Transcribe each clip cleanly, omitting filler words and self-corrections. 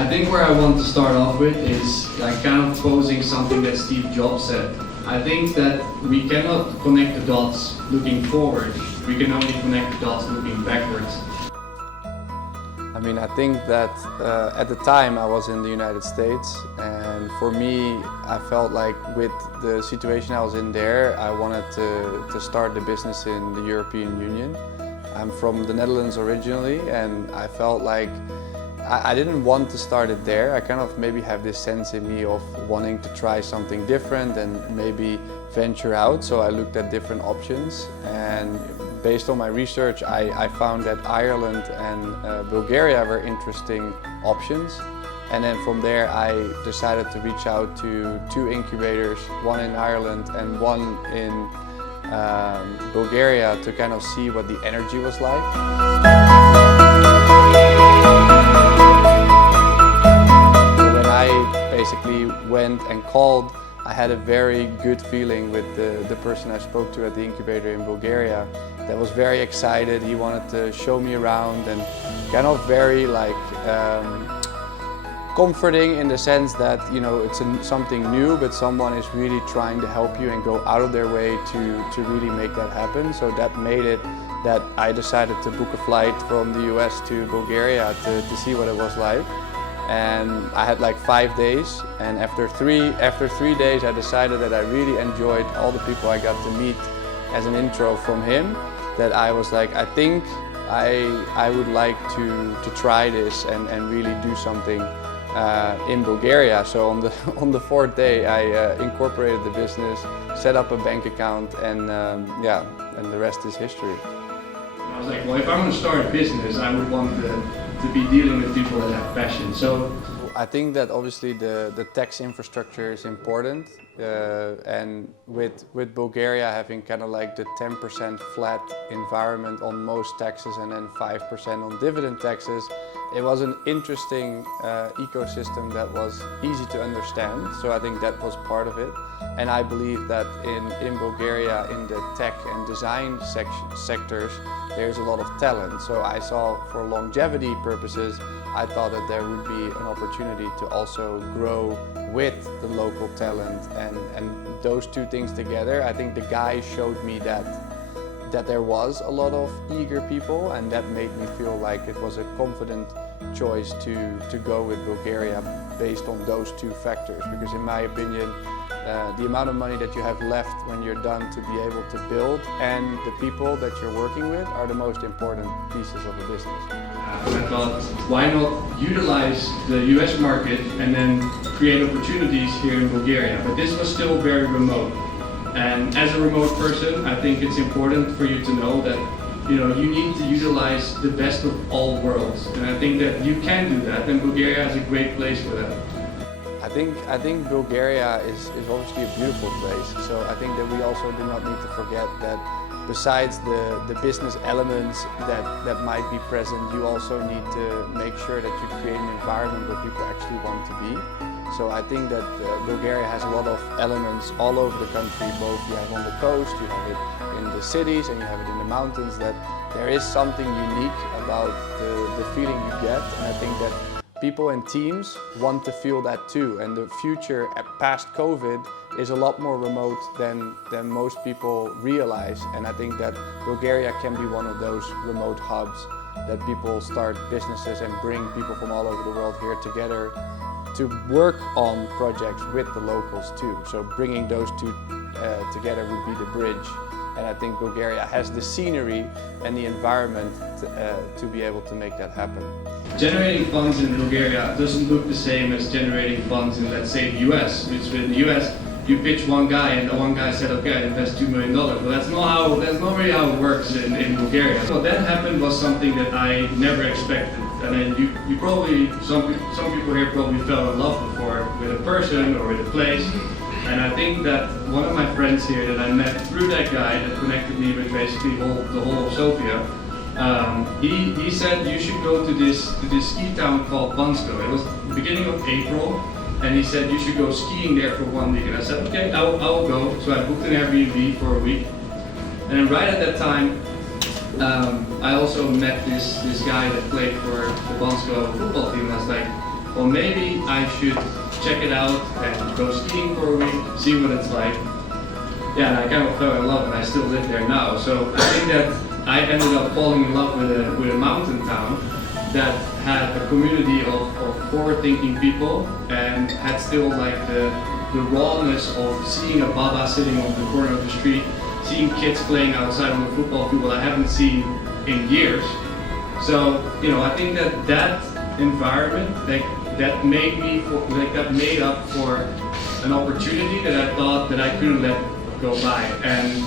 I think where I want to start off with is like kind of posing something that Steve Jobs said. I think that we cannot connect the dots looking forward. We can only connect the dots looking backwards. I mean, I think that at the time I was in the United States, and for me, I felt like with the situation I was in there, I wanted to start the business in the European Union. I'm from the Netherlands originally, and I felt like I didn't want to start it there. I kind of maybe have this sense in me of wanting to try something different and maybe venture out. So I looked at different options, and based on my research, I found that Ireland and Bulgaria were interesting options. And then from there, I decided to reach out to 2 incubators, one in Ireland and one in Bulgaria, to kind of see what the energy was like. Basically went and called, I had a very good feeling with the person I spoke to at the incubator in Bulgaria that was very excited. He wanted to show me around and kind of very like comforting in the sense that, you know, it's something new, but someone is really trying to help you and go out of their way to really make that happen. So that made it that I decided to book a flight from the US to Bulgaria to see what it was like. And I had like 5 days, and after three days I decided that I really enjoyed all the people I got to meet as an intro from him, that I was like, I think I would like to try this and really do something in Bulgaria. So on the 4th day I incorporated the business, set up a bank account, and yeah, and the rest is history. I was like, well, if I'm going to start a business, I would want to be dealing with people that have passion. So I think that obviously the tax infrastructure is important, and with Bulgaria having kind of like the 10% flat environment on most taxes and then 5% on dividend taxes, it was an interesting ecosystem that was easy to understand. So I think that was part of it. And I believe that in Bulgaria, in the tech and design sectors, there's a lot of talent. So I saw, for longevity purposes, I thought that there would be an opportunity to also grow with the local talent, and those two things together, I think the guy showed me that there was a lot of eager people, and that made me feel like it was a confident choice to go with Bulgaria based on those 2 factors. Because in my opinion, the amount of money that you have left when you're done to be able to build, and the people that you're working with, are the most important pieces of the business. I thought, why not utilize the US market and then create opportunities here in Bulgaria? But this was still very remote. And as a remote person, I think it's important for you to know that, you know, you need to utilize the best of all worlds. And I think that you can do that, and Bulgaria is a great place for that. I think Bulgaria is obviously a beautiful place. So I think that we also do not need to forget that besides the business elements that might be present, you also need to make sure that you create an environment where people actually want to be. So I think that Bulgaria has a lot of elements all over the country. Both you have on the coast, you have it in the cities, and you have it in the mountains, that there is something unique about the feeling you get. And I think that people and teams want to feel that too. And the future past COVID is a lot more remote than most people realize. And I think that Bulgaria can be one of those remote hubs that people start businesses and bring people from all over the world here together to work on projects with the locals too. So bringing those 2 together would be the bridge. And I think Bulgaria has the scenery and the environment to be able to make that happen. Generating funds in Bulgaria doesn't look the same as generating funds in, let's say, the US. Which in the US, you pitch one guy and the one guy said, okay, I invest $2 million. But that's not really how it works in Bulgaria. What then happened was something that I never expected. And then you probably, some people here probably fell in love before with a person or with a place. And I think that one of my friends here that I met through that guy that connected me with basically the whole of Sofia, he said you should go to this ski town called Bansko. It was the beginning of April, and he said you should go skiing there for 1 week. And I said, okay, I will go. So I booked an Airbnb for a week. And then right at that time, I also met this guy that played for the Bansko football team. And I was like, well, maybe I should check it out and go skiing for a week, see what it's like. Yeah, and I kind of fell in love, and I still live there now. So I think that I ended up falling in love with a mountain town that had a community of forward-thinking people and had still like the rawness of seeing a Baba sitting on the corner of the street, seeing kids playing outside on the football field that I haven't seen in years. So, you know, I think that environment, that made me, that made up for an opportunity that I thought that I couldn't let go by. And,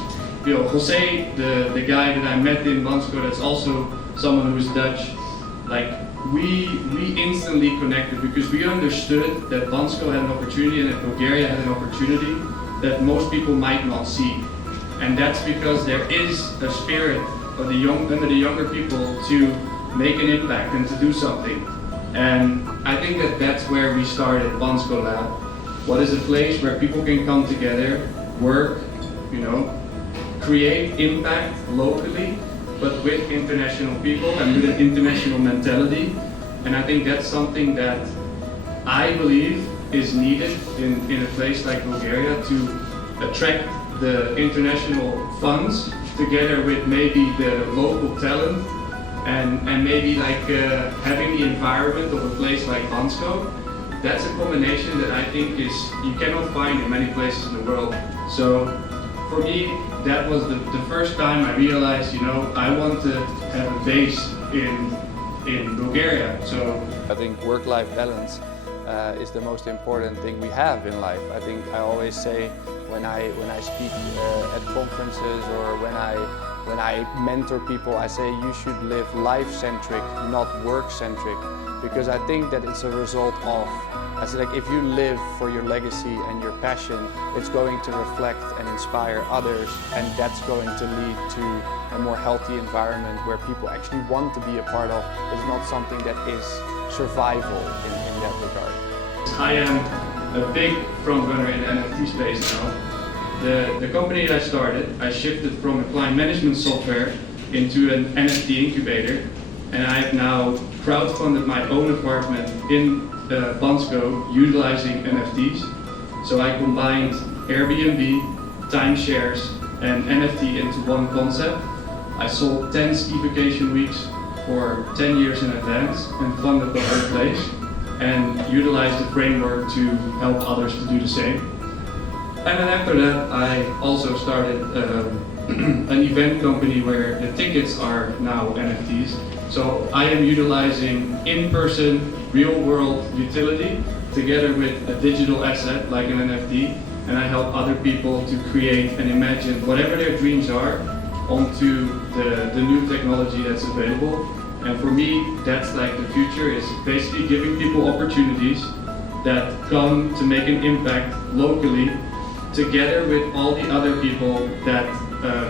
you know, Jose, the guy that I met in Bansko, that's also someone who's Dutch, like, we instantly connected because we understood that Bansko had an opportunity and that Bulgaria had an opportunity that most people might not see. And that's because there is a spirit of under the younger people to make an impact and to do something. And I think that that's where we started Bansko Lab. What is a place where people can come together, work, you know, create impact locally, but with international people and with an international mentality. And I think that's something that I believe is needed in a place like Bulgaria to attract the international funds together with maybe the local talent and maybe like having the environment of a place like Bansko. That's a combination that I think you cannot find in many places in the world. So for me, that was the first time I realized, you know, I want to have a base in Bulgaria. So I think work-life balance is the most important thing we have in life. I think I always say when I speak at conferences or when I mentor people, I say you should live life-centric, not work-centric, because I think that it's a result of, I say, like, if you live for your legacy and your passion, it's going to reflect and inspire others, and that's going to lead to a more healthy environment where people actually want to be a part of. It's not something that is survival in that regard. I am a big front runner in the NFT space now. The company that I started, I shifted from a client management software into an NFT incubator, and I have now crowdfunded my own apartment in Bansko utilizing NFTs. So I combined Airbnb, timeshares, and NFT into one concept. I sold 10 ski vacation weeks for 10 years in advance and funded the whole place and utilized the framework to help others to do the same. And then after that, I also started an event company where the tickets are now NFTs. So I am utilizing in-person, real-world utility together with a digital asset like an NFT, and I help other people to create and imagine whatever their dreams are onto the new technology that's available. And for me, that's like the future, is basically giving people opportunities that come to make an impact locally, together with all the other people that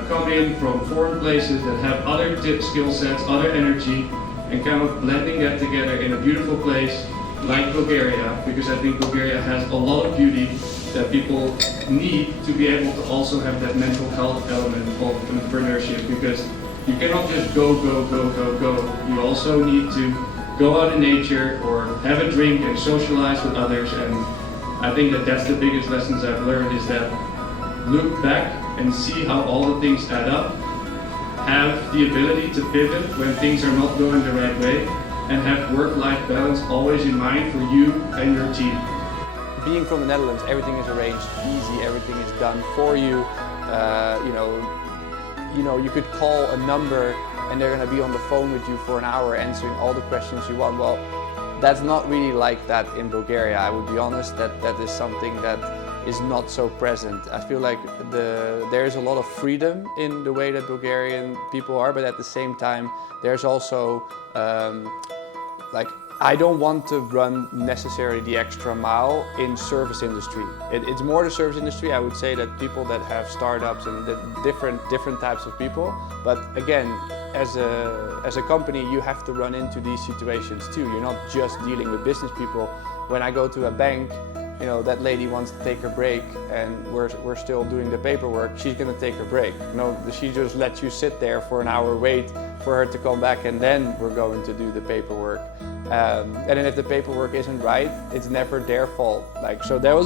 come in from foreign places that have other skill sets, other energy, and kind of blending that together in a beautiful place like Bulgaria, because I think Bulgaria has a lot of beauty that people need to be able to also have that mental health element of entrepreneurship, because you cannot just go. You also need to go out in nature or have a drink and socialize with others. And I think that that's the biggest lessons I've learned, is that look back and see how all the things add up, have the ability to pivot when things are not going the right way, and have work-life balance always in mind for you and your team. Being from the Netherlands, everything is arranged easy, everything is done for you. You could call a number and they're going to be on the phone with you for an hour answering all the questions you want. Well, that's not really like that in Bulgaria. I would be honest, that is something that is not so present. I feel like there is a lot of freedom in the way that Bulgarian people are, but at the same time, there's also I don't want to run necessarily the extra mile in service industry. It's more the service industry. I would say that people that have startups and the different types of people. But again, as a company, you have to run into these situations too. You're not just dealing with business people. When I go to a bank, that lady wants to take her break and we're still doing the paperwork, she's gonna take her break. No, she just lets you sit there for an hour, wait for her to come back, and then we're going to do the paperwork. And then if the paperwork isn't right, it's never their fault. Like, so there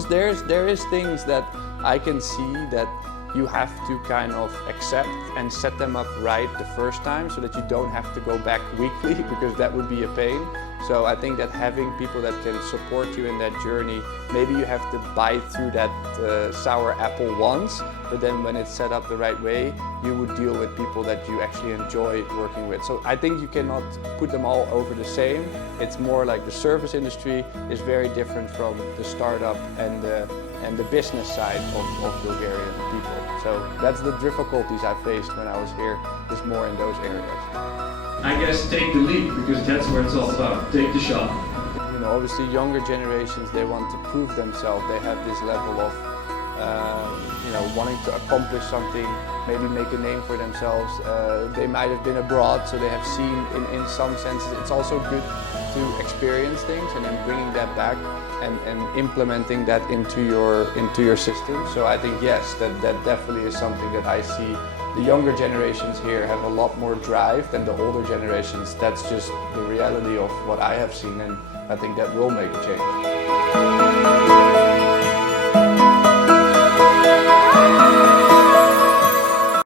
is things that I can see that you have to kind of accept and set them up right the first time so that you don't have to go back weekly because that would be a pain. So I think that having people that can support you in that journey, maybe you have to bite through that sour apple once, but then when it's set up the right way, you would deal with people that you actually enjoy working with. So I think you cannot put them all over the same. It's more like the service industry is very different from the startup and the business side of Bulgarian people. So that's the difficulties I faced when I was here, is more in those areas. I guess take the leap, because that's where it's all about. Take the shot. You know, obviously younger generations, they want to prove themselves. They have this level of, you know, wanting to accomplish something, maybe make a name for themselves. They might have been abroad, so they have seen, in some senses, it's also good to experience things and then bringing that back and implementing that into your system. So I think, yes, that definitely is something that I see. The younger generations here have a lot more drive than the older generations. That's just the reality of what I have seen, and I think that will make a change.